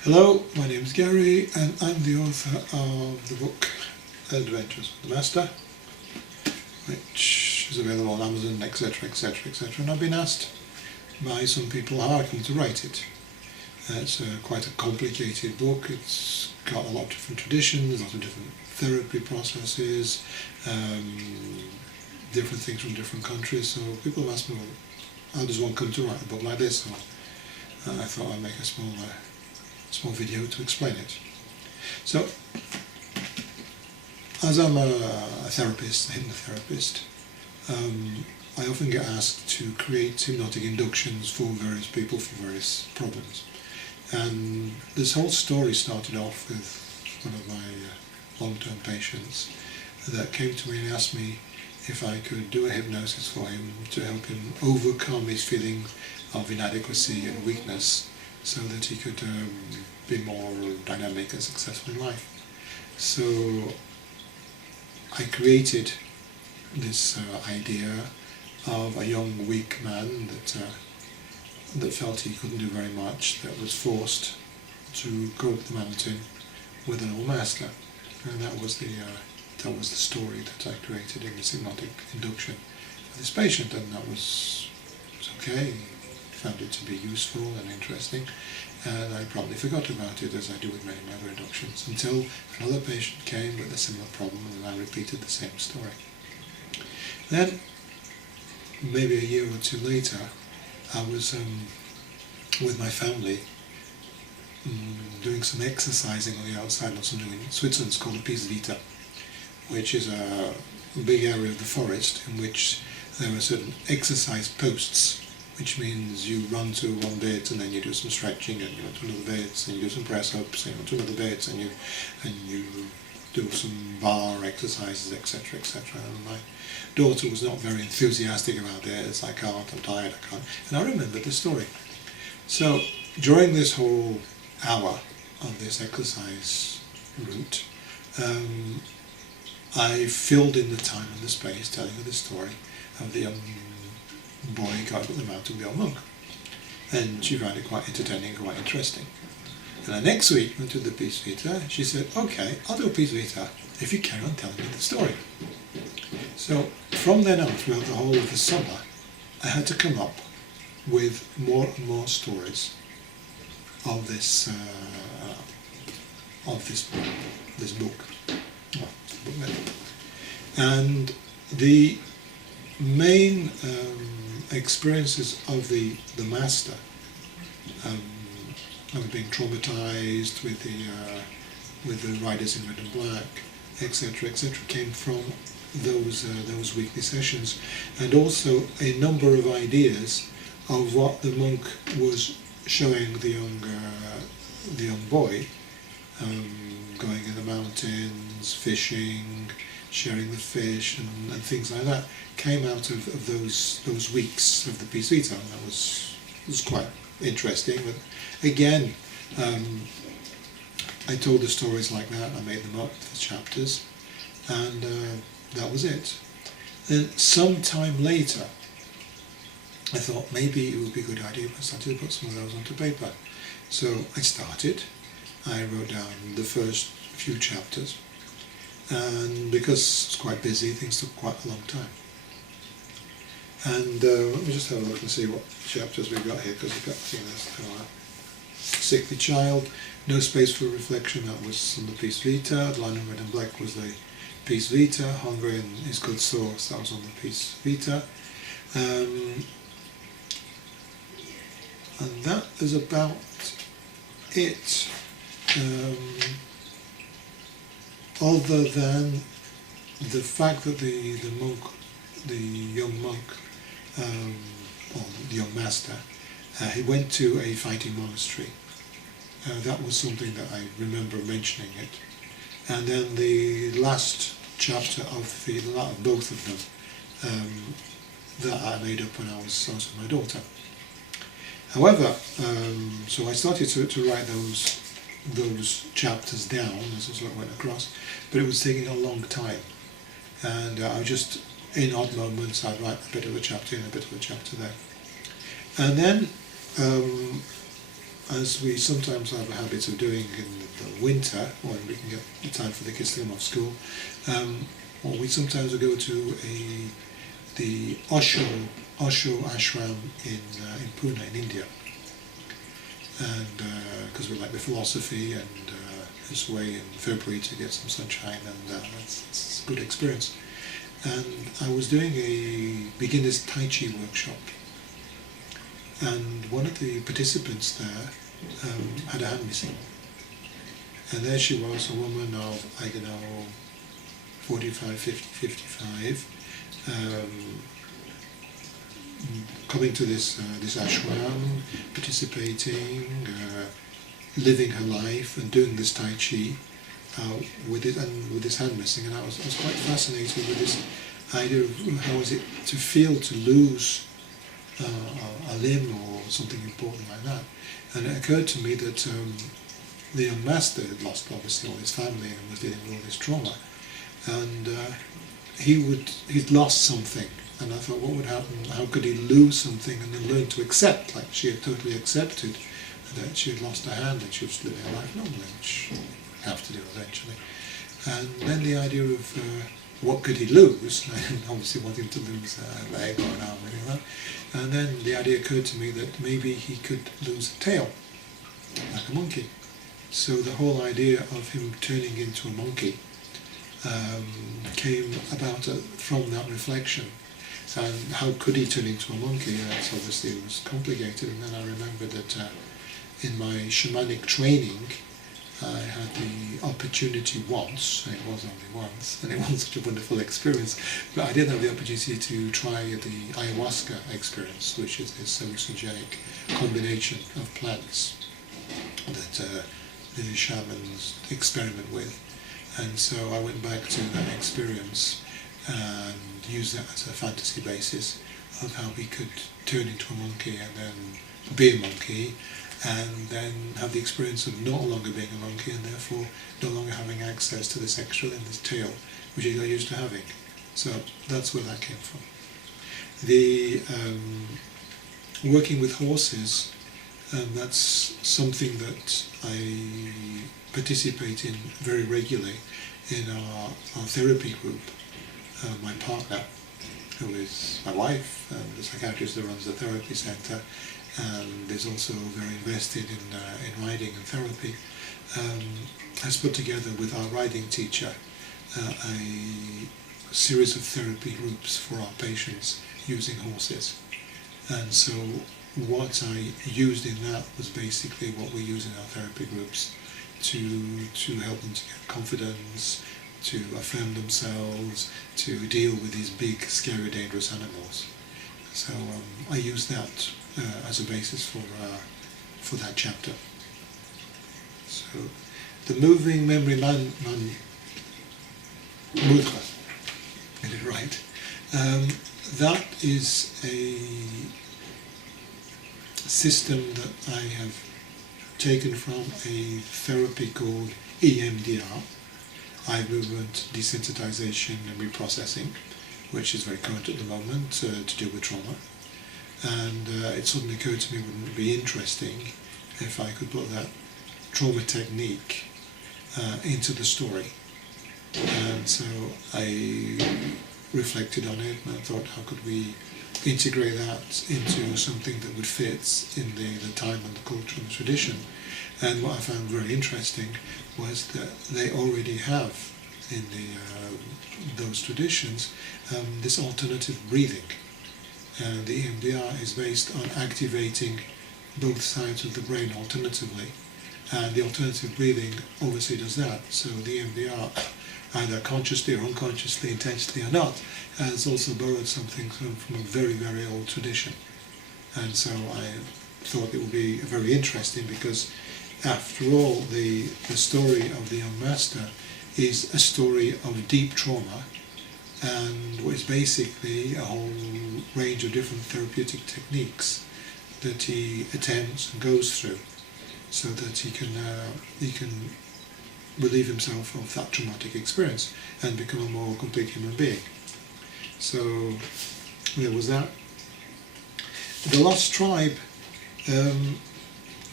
Hello, my name is Gary and I'm the author of the book Adventures with the Master, which is available on Amazon, etc, etc, etc, and I've been asked by some people how I come to write it. It's quite a complicated book. It's got a lot of different traditions, a lot of different therapy processes, different things from different countries, so people have asked me, well, how does one come to write a book like this? So I thought I'd make a small video to explain it. So, as I'm a therapist, a hypnotherapist, I often get asked to create hypnotic inductions for various people for various problems. And this whole story started off with one of my long-term patients that came to me and asked me if I could do a hypnosis for him to help him overcome his feeling of inadequacy and weakness, so that he could be more dynamic and successful in life. So I created this idea of a young, weak man that felt he couldn't do very much, that was forced to go up the mountain with an old master, and that was the story that I created in this hypnotic induction for this patient, and that was okay. Found it to be useful and interesting, and I probably forgot about it, as I do with many other inductions, until another patient came with a similar problem and I repeated the same story. Then, maybe a year or two later, I was with my family doing some exercising on the outside of something in Switzerland called a Peace Vita, which is a big area of the forest in which there are certain exercise posts, which means you run to one bit and then you do some stretching, and you run to another bit and you do some press-ups, and you run to another bit and you do some bar exercises, etc, etc. And my daughter was not very enthusiastic about it. It's like, oh, I'm tired, I can't. And I remembered the story. So during this whole hour of this exercise route, I filled in the time and the space telling her the story of the young boy going up the mountain with the old monk, and she found it quite entertaining, quite interesting. And the next week, went to the Peace Vita. She said, "Okay, I'll do a Peace Vita if you carry on telling me the story." So from then on, throughout the whole of the summer, I had to come up with more and more stories of this book. And the main experiences of the master, of being traumatized with the riders in red and black, etc., etc., came from those weekly sessions, and also a number of ideas of what the monk was showing the young boy, going in the mountains, fishing, sharing the fish, and things like that, came out of those weeks of the Peace Vita, and that was quite interesting. But again, I told the stories like that, I made them up, the chapters, and that was it. Then sometime later, I thought maybe it would be a good idea if I started to put some of those onto paper. So I started, I wrote down the first few chapters, and because it's quite busy, things took quite a long time. And let me just have a look and see what chapters we've got here, because we've got, I think there's Sickly Child, No Space for Reflection, that was on the Peace Vita. The Line in Red and Black was the Peace Vita. Hungry and His Good Source, that was on the Peace Vita. And that is about it. Other than the fact that the young monk, or the young master, he went to a fighting monastery. That was something that I remember mentioning it. And then the last chapter of both of them, that I made up when I was with my daughter. However, so I started to write those chapters down as I went across, but it was taking a long time, and I just, in odd moments, I'd write a bit of a chapter and a bit of a chapter there. And then as we sometimes have a habit of doing in the winter, when we can get the time for the kids to come off school, or we sometimes go to the Osho ashram in Pune in India, and because we like the philosophy, and this way in February to get some sunshine, and it's a good experience. And I was doing a beginner's Tai Chi workshop, and one of the participants there had a hand missing. And there she was, a woman of, I don't know, 45, 50, 55, coming to this ashram, participating, living her life and doing this Tai Chi with it, and with this hand missing. And I was quite fascinated with this idea of how is it to feel to lose a limb or something important like that. And it occurred to me that the young master had lost obviously all his family and was dealing with all this trauma, and he'd lost something. And I thought, what would happen? How could he lose something and then learn to accept, like she had totally accepted that she had lost her hand and she was living her life normally, which you have to do eventually. And then the idea of what could he lose? I didn't obviously want him to lose a leg or an arm or anything like that. And then the idea occurred to me that maybe he could lose a tail, like a monkey. So the whole idea of him turning into a monkey came about from that reflection. And how could he turn into a monkey? That's obviously it was complicated. And then I remembered that in my shamanic training, I had the opportunity once, and it was only once, and it wasn't such a wonderful experience, but I did have the opportunity to try the ayahuasca experience, which is this hallucinogenic combination of plants that the shamans experiment with. And so I went back to that experience and used that as a fantasy basis of how we could turn into a monkey and then be a monkey, and then have the experience of no longer being a monkey and therefore no longer having access to this extra limb, this tail, which I got used to having. So that's where that came from. The working with horses, that's something that I participate in very regularly in our therapy group. My partner, who is my wife, the psychiatrist that runs the therapy centre, and is also very invested in riding and therapy, has put together with our riding teacher a series of therapy groups for our patients using horses. And so what I used in that was basically what we use in our therapy groups to help them to get confidence, to affirm themselves, to deal with these big, scary, dangerous animals. So I use that as a basis for that chapter. So the moving memory mudra, get it right. That is a system that I have taken from a therapy called EMDR, eye movement desensitization and reprocessing, which is very current at the moment to deal with trauma. And it suddenly occurred to me, wouldn't it be interesting if I could put that trauma technique into the story? And so I reflected on it and I thought, how could we integrate that into something that would fit in the time and the culture and the tradition? And what I found very interesting was that they already have in those traditions this alternative breathing. And the EMDR is based on activating both sides of the brain alternatively, and the alternative breathing obviously does that. So the EMDR, either consciously or unconsciously, intentionally or not, has also borrowed something from a very, very old tradition. And so I thought it would be very interesting, because after all, the story of the young master is a story of deep trauma, and is basically a whole range of different therapeutic techniques that he attempts and goes through, so that he can relieve himself of that traumatic experience and become a more complete human being. So there was that. The Lost Tribe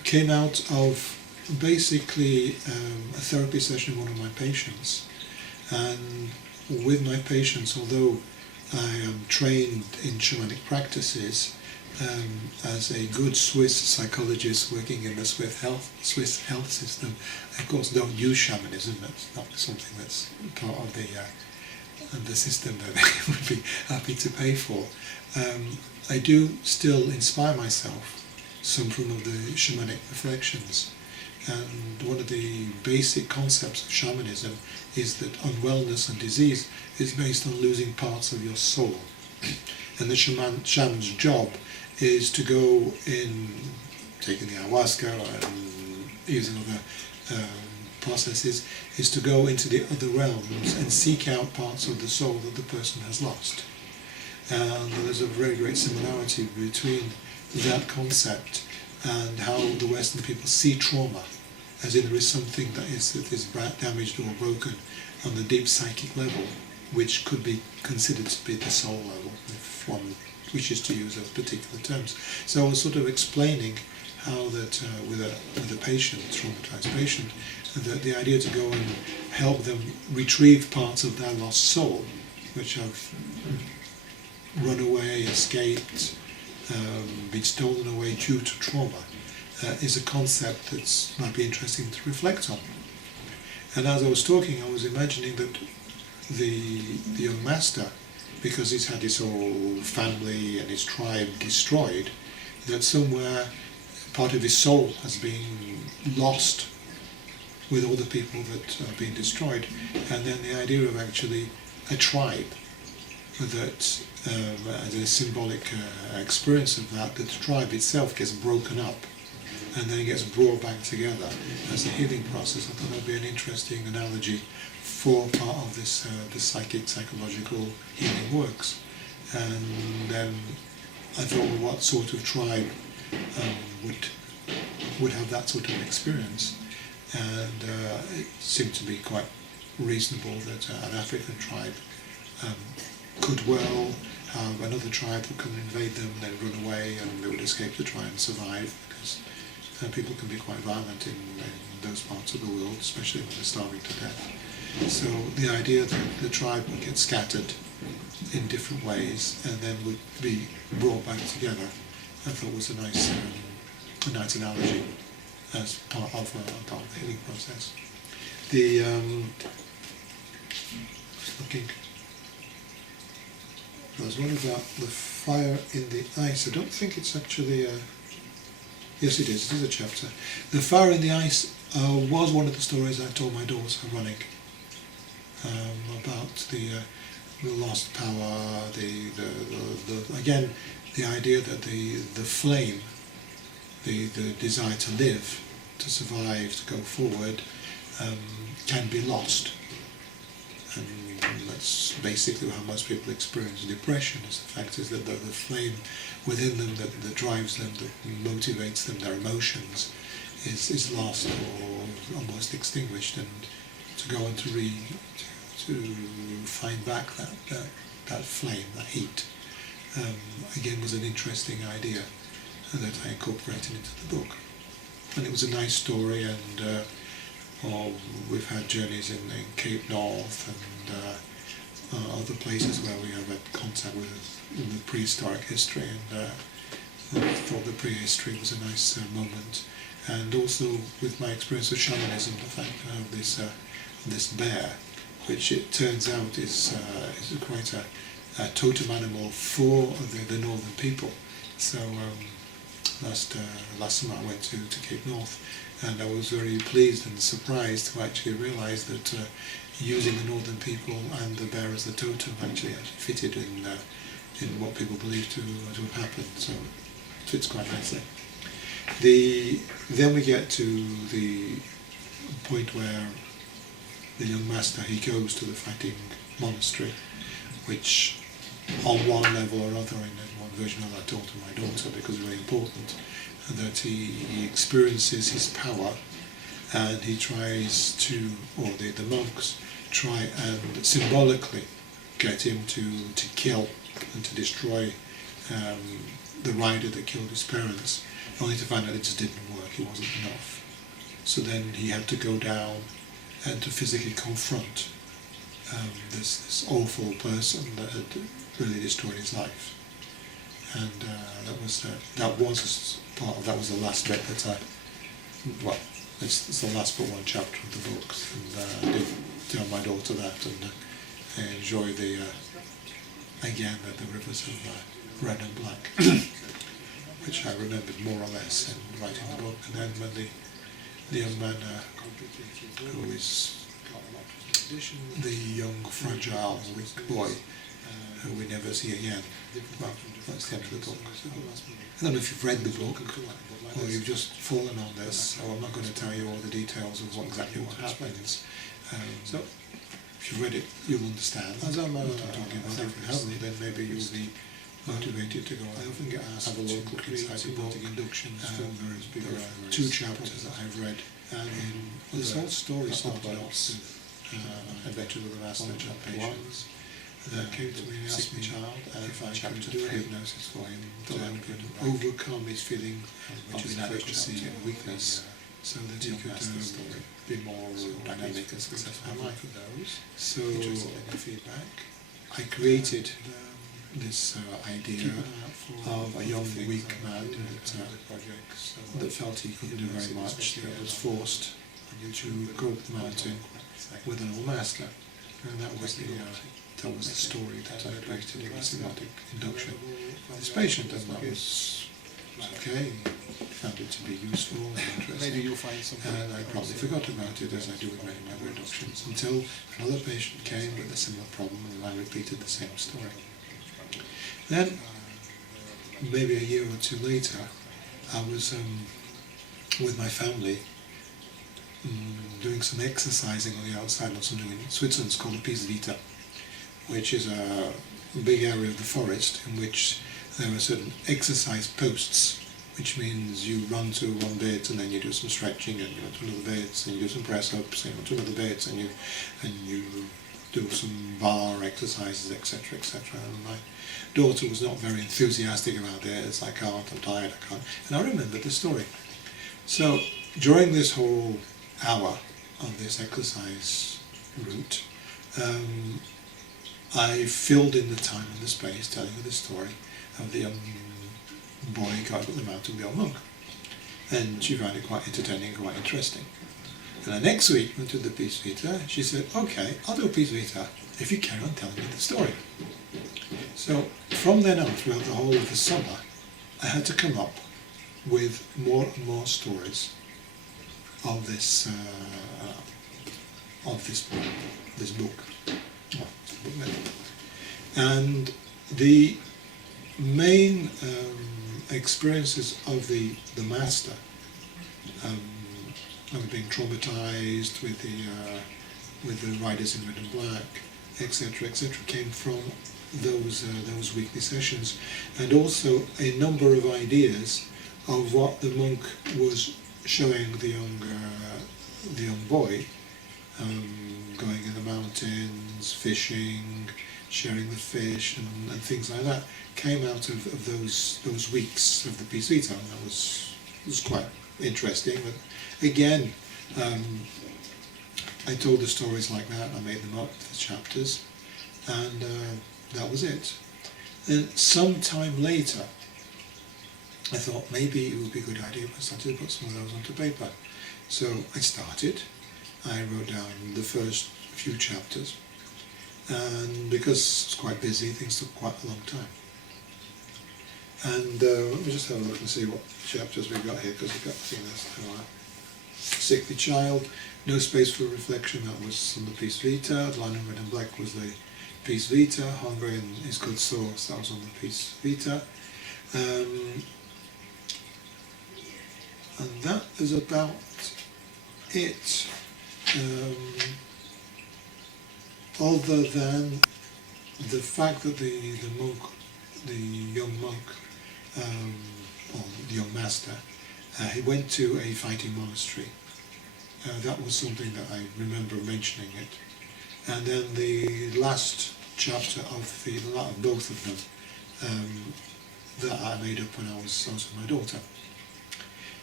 came out of basically a therapy session with one of my patients. And with my patients, although I am trained in shamanic practices, as a good Swiss psychologist working in the Swiss health system, I of course don't use shamanism. That's not something that's part of the system that I would be happy to pay for. I do still inspire myself some from of the shamanic reflections, and one of the basic concepts of shamanism is that unwellness and disease is based on losing parts of your soul, and the shaman's job is to go in, taking the ayahuasca and using other processes, is to go into the other realms and seek out parts of the soul that the person has lost. And there's a very great similarity between that concept and how the Western people see trauma, as in there is something that is damaged or broken on the deep psychic level, which could be considered to be the soul level, if one wishes to use those particular terms. So I was sort of explaining how that with a patient, traumatized patient, that the idea to go and help them retrieve parts of their lost soul, which have run away, escaped, been stolen away due to trauma, is a concept that might be interesting to reflect on. And as I was talking, I was imagining that the young master, because he's had his whole family and his tribe destroyed, that somewhere part of his soul has been lost with all the people that have been destroyed, and then the idea of actually a tribe that as a symbolic experience of that, the tribe itself gets broken up and then it gets brought back together as a healing process. I thought that would be an interesting analogy for part of this the psychological healing works. And then I thought, well, what sort of tribe would have that sort of experience? And it seemed to be quite reasonable that an African tribe could well have another tribe that could invade them and then run away, and they would escape to try and survive, because people can be quite violent in those parts of the world, especially when they're starving to death. So the idea that the tribe would get scattered in different ways and then would be brought back together, I thought was a nice analogy as part of the healing process. The there was one about the fire in the ice. I don't think it's actually yes, it is. It is a chapter. The fire in the ice was one of the stories I told my daughter running, about the lost power. Again, the idea that the flame, the desire to live, to survive, to go forward, can be lost. And that's basically how most people experience depression. Is the fact is that the flame within them that drives them, that motivates them, their emotions, is lost or almost extinguished. And to go on to find back that flame, that heat, again was an interesting idea that I incorporated into the book. And it was a nice story, and we've had journeys in Cape North and other places where we have had contact with the prehistoric history, and I thought the prehistory was a nice moment. And also with my experience of shamanism, the fact of this bear, which it turns out is quite a totem animal for the northern people. So last summer I went to Cape North, and I was very pleased and surprised to actually realise that using the northern people and the bear as the totem actually fitted in what people believe to have happened. So it fits quite nicely. Then we get to the point where the young master, he goes to the fighting monastery, which on one level or other, in one version of that, I told to my daughter because it's very important, that he experiences his power, and he tries to, or the monks try and symbolically get him to kill and to destroy the rider that killed his parents, only to find out it just didn't work. he wasn't enough. So then he had to go down and to physically confront this awful person that had really destroyed his life. And that was that was the last bit that it's the last but one chapter of the book, and I did tell my daughter that, and I enjoy the rivers of red and black, which I remembered more or less in writing the book. And then when the young man who is the young, fragile, weak boy who we never see again, well, that's the end of the book. So, I don't know if you've read the book or you've just fallen on this, so I'm not going to tell you all the details of exactly what happens. So if you've read it, you'll understand what I'm talking about. If you haven't, then maybe you'll be motivated to go. I often get asked to create hypnotic inductions for various people. There are 2 chapters that I've read, and this whole story started off with Adventures of the Master and Patience. Came to me and asked me if I could do a hypnosis for him to help him overcome his feeling of inadequacy and weakness, so that he could be more dynamic and successful in life. So I created this idea of a young, weak man that felt he couldn't do very much, that was forced to go up the mountain with an old master, and that was the story that I created in this hypnotic induction for this patient, and that was okay. I found it to be useful and interesting. Maybe you'll find something. And I probably forgot about it, as I do with many other inductions, until another patient came with a similar problem, and I repeated the same story. Then, maybe a year or 2 later, I was with my family doing some exercising on the outside of something in Switzerland. It's called a Piece Vita, which is a big area of the forest in which there are certain exercise posts, which means you run to one bit and then you do some stretching, and you run to another bit and you do some press-ups, and you run to another bit and you do some bar exercises, etc., etc. And my daughter was not very enthusiastic about it. It's like, I'm tired, I can't. And I remembered the story. So during this whole hour of this exercise route, I filled in the time and the space telling her the story of the young boy going up the mountain with the young monk. And she found it quite entertaining, quite interesting. And the next week, went to the Piece Vita, she said, okay, I'll do a Piece Vita if you carry on telling me the story. So from then on, throughout the whole of the summer, I had to come up with more and more stories of this book. And the main experiences of the master, of being traumatized with the riders in red and black, etc., came from those weekly sessions, and also a number of ideas of what the monk was showing the young boy, going in the mountains, fishing, sharing the fish, and things like that, came out of those weeks of the Piece Vita, and that was quite interesting. But again, I told the stories like that, I made them up, the chapters, and that was it. And some time later, I thought maybe it would be a good idea if I started to put some of those onto paper. So I started. I wrote down the first few chapters, and because it's quite busy, things took quite a long time. And let me just have a look and see what chapters we've got here, because we've got Sickly Child, No Space for Reflection, that was on the Piece Vita. Line in Red and Black was the Piece Vita. Hungry and His Good Source, that was on the Piece Vita. And that is about it. Other than the fact that the young monk, or the young master, he went to a fighting monastery. That was something that I remember mentioning it. And then the last chapter of both of them, that I made up when I was with my daughter.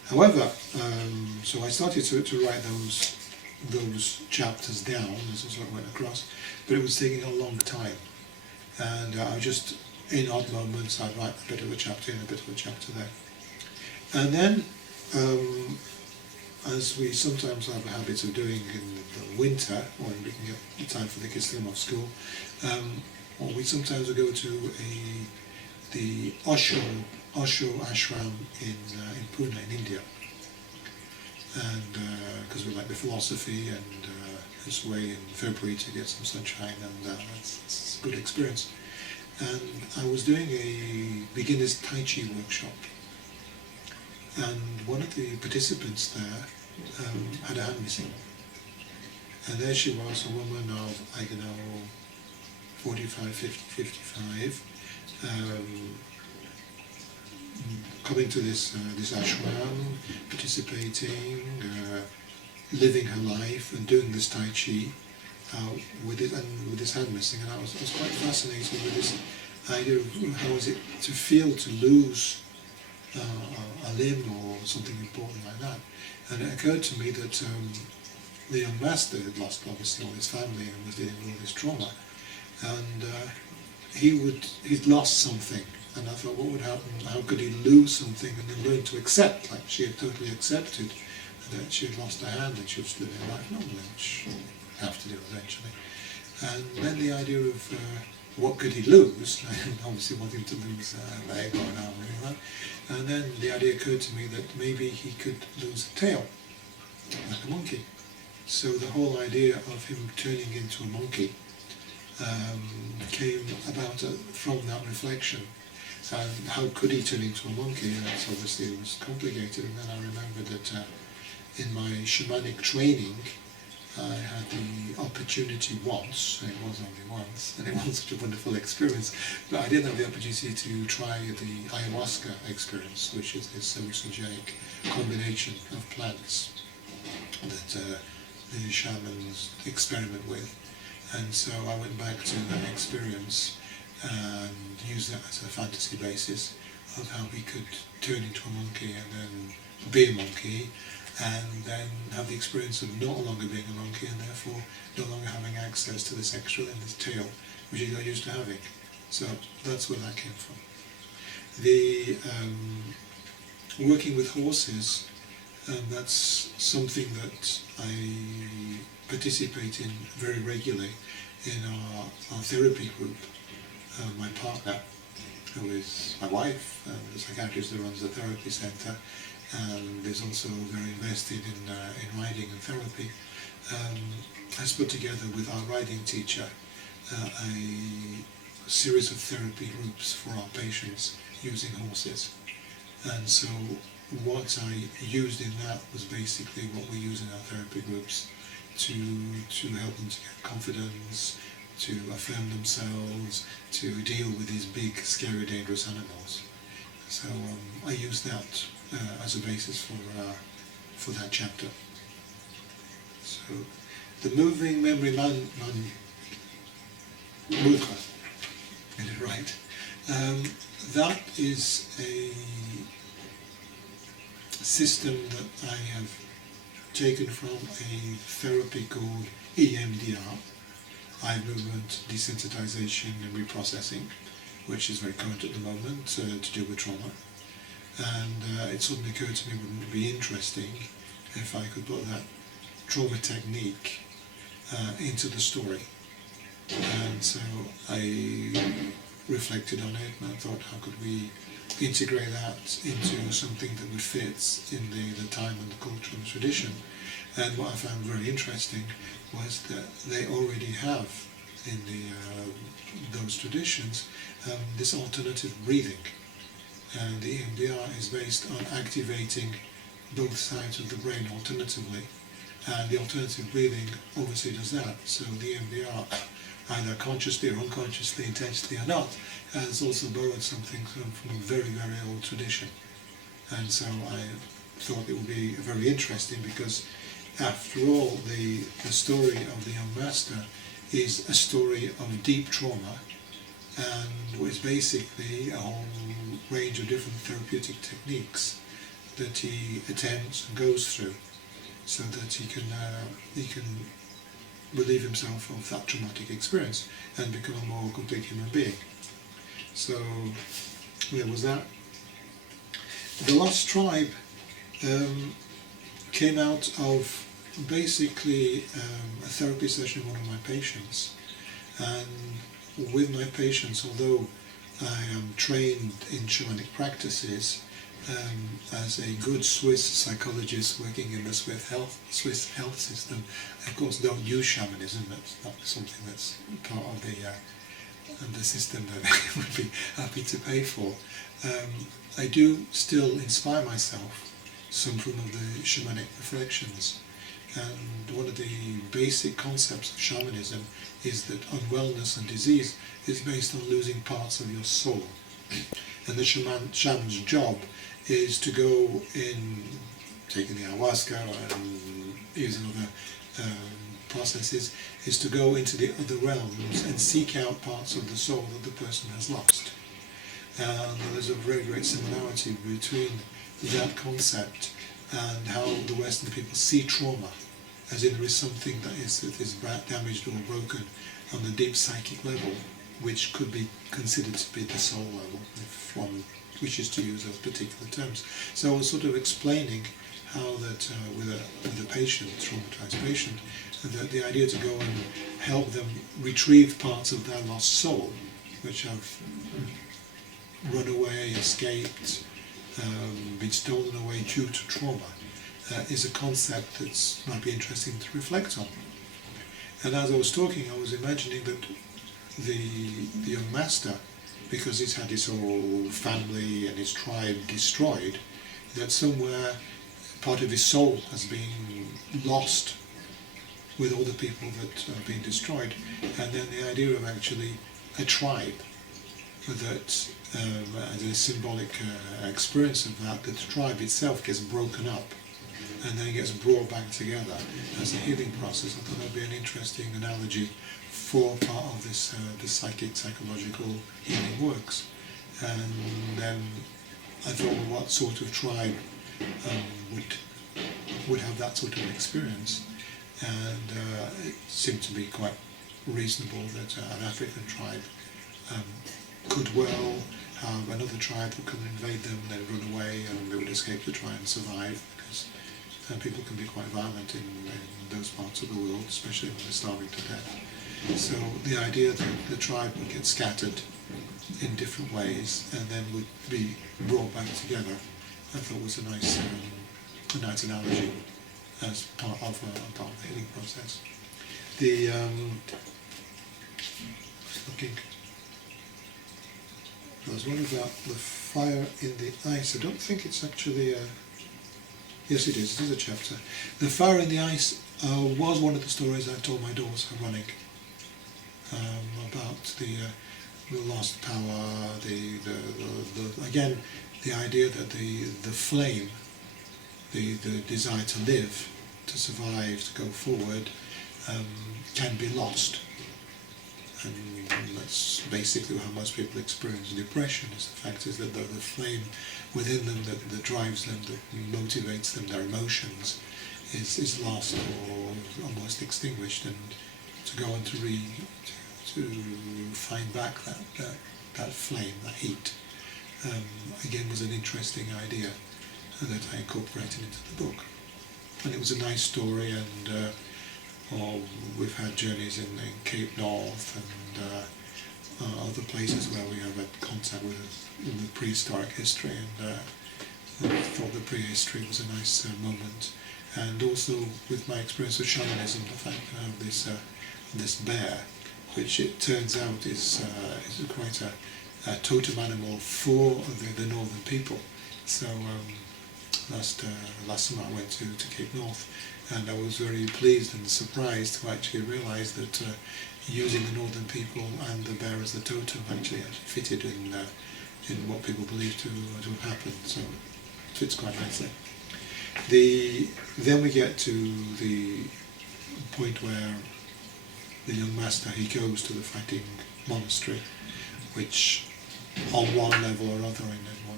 However, so I started to write those chapters down as I sort of went across, but it was taking a long time, and I just, in odd moments, I'd write a bit of a chapter in, a bit of a chapter there. And then, as we sometimes have a habit of doing in the winter, when we can get the time for the kids to come off school, or we sometimes would go to the Osho ashram in Pune in India, and because we like the philosophy, and it's away in February to get some sunshine, and it's a good experience. And I was doing a beginner's Tai Chi workshop, and one of the participants there had a hand missing, and there she was, a woman of, I don't know, 45, 50, 55, coming to this ashram, participating, living her life and doing this Tai Chi with it, and with this hand missing. And I was quite fascinated with this idea of how is it to feel to lose a limb or something important like that. And it occurred to me that the young master had lost obviously all his family and was dealing with all this trauma, and he'd lost something. And I thought, what would happen? How could he lose something and then learn to accept? Like she had totally accepted that she had lost her hand and she was living life normally, which she'd have to do eventually. And then the idea of what could he lose? I obviously wanting to lose a leg or an arm or anything like that. And then the idea occurred to me that maybe he could lose a tail, like a monkey. So the whole idea of him turning into a monkey came about from that reflection. And how could he turn into a monkey? And that's obviously, it was complicated. And then I remembered that in my shamanic training, I had the opportunity once, and it was only once, and it wasn't such a wonderful experience, but I did have the opportunity to try the ayahuasca experience, which is this hallucinogenic combination of plants that the shamans experiment with. And so I went back to that experience and used that as a fantasy basis of how we could turn into a monkey and then be a monkey, and then have the experience of no longer being a monkey and therefore no longer having access to this extra limb, this tail, which he got used to having. So that's where that came from. The working with horses, that's something that I participate in very regularly in our therapy group. My partner, who is my wife, the psychiatrist that runs the therapy centre, and is also very invested in riding and therapy, has put together with our riding teacher a series of therapy groups for our patients using horses. And so what I used in that was basically what we use in our therapy groups to help them to get confidence, to affirm themselves, to deal with these big, scary, dangerous animals. So I use that as a basis for that chapter. So the moving memory mudra, get it right. That is a system that I have taken from a therapy called EMDR, eye movement desensitization and reprocessing, which is very current at the moment to do with trauma. And it suddenly occurred to me, wouldn't it be interesting if I could put that trauma technique into the story? And so I reflected on it and I thought, how could we integrate that into something that would fit in the time and the culture and the tradition? And what I found very interesting was that they already have in those traditions this alternative breathing. And the EMDR is based on activating both sides of the brain alternatively. And the alternative breathing obviously does that. So the EMDR, either consciously or unconsciously, intentionally or not, has also borrowed something from a very, very old tradition. And so I thought it would be very interesting because after all, the story of the young master is a story of deep trauma, and was basically a whole range of different therapeutic techniques that he attends and goes through, so that he can relieve himself of that traumatic experience and become a more complete human being. So there was that. The Lost Tribe came out of basically a therapy session with one of my patients, and with my patients, although I am trained in shamanic practices, as a good Swiss psychologist working in the Swiss health system, I of course don't use shamanism. That's not something that's part of the system that I would be happy to pay for. I do still inspire myself some from the shamanic reflections, and one of the basic concepts of shamanism is that unwellness and disease is based on losing parts of your soul, and the shaman's job is to go in, taking the ayahuasca and using other processes, is to go into the other realms and seek out parts of the soul that the person has lost. And there's a very great similarity between that concept and how the Western people see trauma, as in there is something that is damaged or broken on the deep psychic level, which could be considered to be the soul level, if one wishes to use those particular terms. So I was sort of explaining how that with a patient, traumatized patient, that the idea to go and help them retrieve parts of their lost soul, which have run away, escaped, been stolen away due to trauma, is a concept that might be interesting to reflect on. And as I was talking, I was imagining that the young master, because he's had his whole family and his tribe destroyed, that somewhere part of his soul has been lost with all the people that have been destroyed, and then the idea of actually a tribe that as a symbolic experience of that, the tribe itself gets broken up and then it gets brought back together as a healing process. I thought that would be an interesting analogy for part of this psychological healing works. And then I thought, well, what sort of tribe would have that sort of experience? And it seemed to be quite reasonable that an African tribe could well have another tribe that could invade them, and then run away, and they would escape to try and survive, because people can be quite violent in those parts of the world, especially when they're starving to death. So the idea that the tribe would get scattered in different ways and then would be brought back together, I thought was a nice analogy as part of the healing process. There was one about the fire in the ice. I don't think it's actually yes, it is. It is a chapter. The fire in the ice was one of the stories I told my daughter running, about the lost power. Again, the idea that the flame, the desire to live, to survive, to go forward, can be lost. And that's basically how most people experience depression. Is the fact is that the flame within them that drives them, that motivates them, their emotions, is lost or almost extinguished. And to go on to find back that flame, that heat, again was an interesting idea that I incorporated into the book. And it was a nice story, and we've had journeys in Cape North and other places where we have had contact with the prehistoric history, and I thought the prehistory was a nice moment. And also with my experience of shamanism, the fact that I have this bear, which it turns out is quite a totem animal for the northern people. So last summer I went to Cape North, and I was very pleased and surprised to actually realise that using the northern people and the bear as the totem actually fitted in what people believe to have happened. So it fits quite nicely. Then we get to the point where the young master, he goes to the fighting monastery, which on one level or other, in one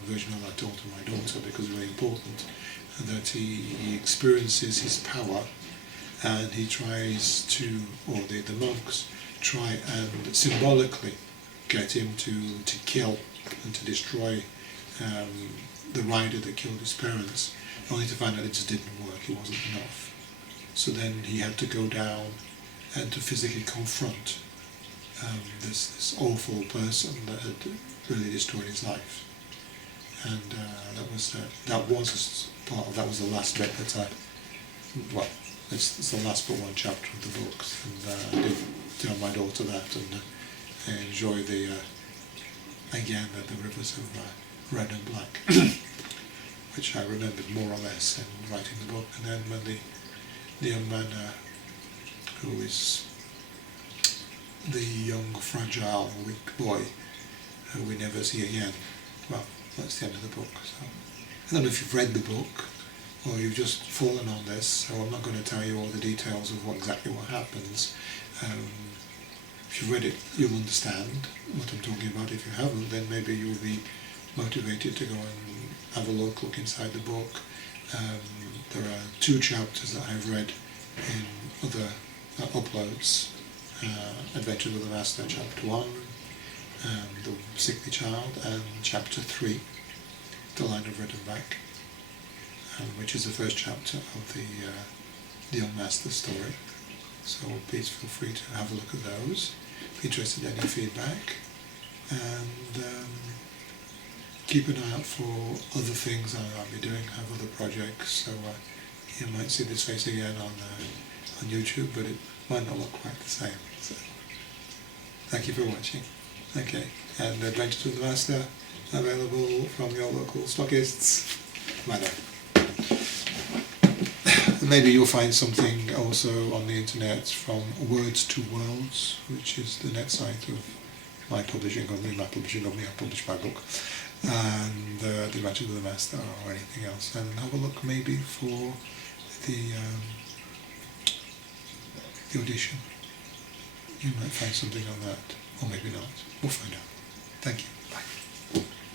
version of that I told to my daughter because it's very important, and that he experiences his power, and he tries to, or the monks try and symbolically get him to kill and to destroy the rider that killed his parents, only to find out it just didn't work, it wasn't enough. So then he had to go down and to physically confront this awful person that had really destroyed his life. And that was that was the last bit that it's the last but one chapter of the books, and I did tell my daughter that, and I enjoy the rivers of red and black, which I remembered more or less in writing the book. And then when the young man who is the young, fragile, weak boy who we never see again, well, that's the end of the book. So I don't know if you've read the book or you've just fallen on this, so I'm not going to tell you all the details of exactly what happens. If you've read it, you'll understand what I'm talking about. If you haven't, then maybe you'll be motivated to go and have a look inside the book. There are 2 chapters that I've read in other uploads. Adventures of the Master, Chapter 1, The Sickly Child, and Chapter 3, The Line of Red and Black, which is the first chapter of the Young Master story. So please feel free to have a look at those. Be interested in any feedback, and keep an eye out for other things I'll be doing. I have other projects, so you might see this face again on YouTube, but it might not look quite the same. So thank you for watching. Okay, and Adventures with the Master available from your local stockists. Bye now. Maybe you'll find something also on the internet from Words to Worlds, which is the net site of my publishing company. I publish my book, and the Adventures of the Master, or anything else. And have a look maybe for the audition. You might find something on that, or maybe not. We'll find out. Thank you. Bye.